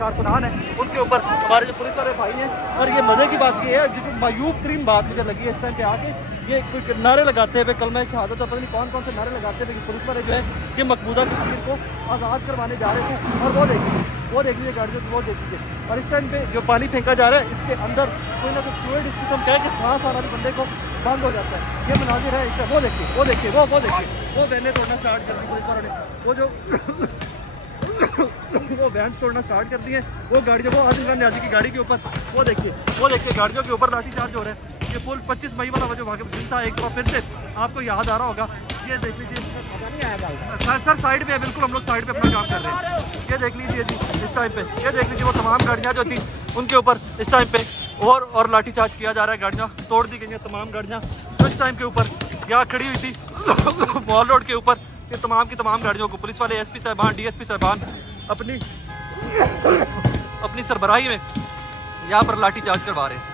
कारकुनान है उनके ऊपर हमारे जो पुलिस वाले भाई हैं। और ये मज़े की बात ये है, जो मायूब तरीन बात मुझे लगी है इस टाइम पे आके, ये कोई नारे लगाते हुए कलमा शहादत, पता नहीं कौन कौन से नारे लगाते हुए पुलिस वाले जो है कि मकबूजा कश्मीर को आज़ाद करवाने जा रहे थे। और वो देखिए गाड़ियों वो देखिए। और इस टाइम पे जो पानी फेंका जा रहा है इसके अंदर कोई ना कोई फ्लूइड इस किस्म का है कि सांस आना भी बंदे को बंद हो जाता है। ये मनाजिर है इसका, वो देखिए वो वैने तोड़ना स्टार्ट कर दी पुलिस वालों ने, वो जो वो वैन तोड़ना स्टार्ट कर दी है, वो गाड़ियों वो आदिल न्याजी की गाड़ी के ऊपर वो देखिए गाड़ियों के ऊपर लाठीचार्ज हो रहा है। ये फुल 25 मई वाला जो वहाँ के था, एक बार फिर से आपको याद आ रहा होगा। ये देख लीजिए सर साइड पे है, बिल्कुल हम लोग साइड पे अपना काम कर रहे हैं। ये देख लीजिए जी इस टाइम पे, ये देख लीजिए वो तमाम गाड़ियाँ जो थी उनके ऊपर इस टाइम पे और लाठीचार्ज किया जा रहा है। गाड़ियाँ तोड़ दी गई हैं, तमाम गाड़ियाँ जो इस टाइम के ऊपर यहाँ खड़ी हुई थी मॉल रोड के ऊपर, ये तमाम की तमाम गाड़ियों को पुलिस वाले एसपी साहबान डीएसपी साहबान अपनी सरबराही में यहाँ पर लाठीचार्ज करवा रहे हैं।